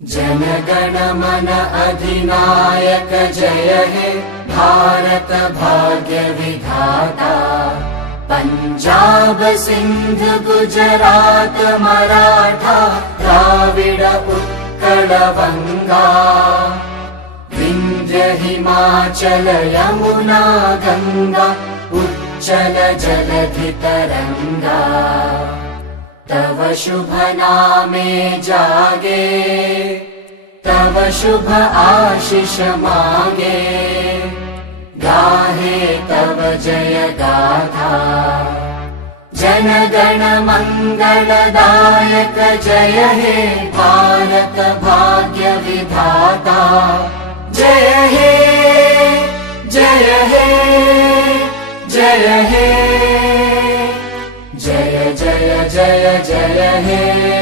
जन गण मन अधिनायक जय हे भारत भाग्य विधाता। पंजाब सिंध गुजरात मराठा द्राविड उत्कल बंगा। विंध्य हिमाचल यमुना गंगा उच्चल जलधि तरंगा। तव शुभ नामे जागे तव शुभ आशीष मागे। गाहे तव जय गाथा जन गण मंगलदायक जय हे भारत भाग्य विधाता। जय हे जय हे जय हे जय जय जय जय हे।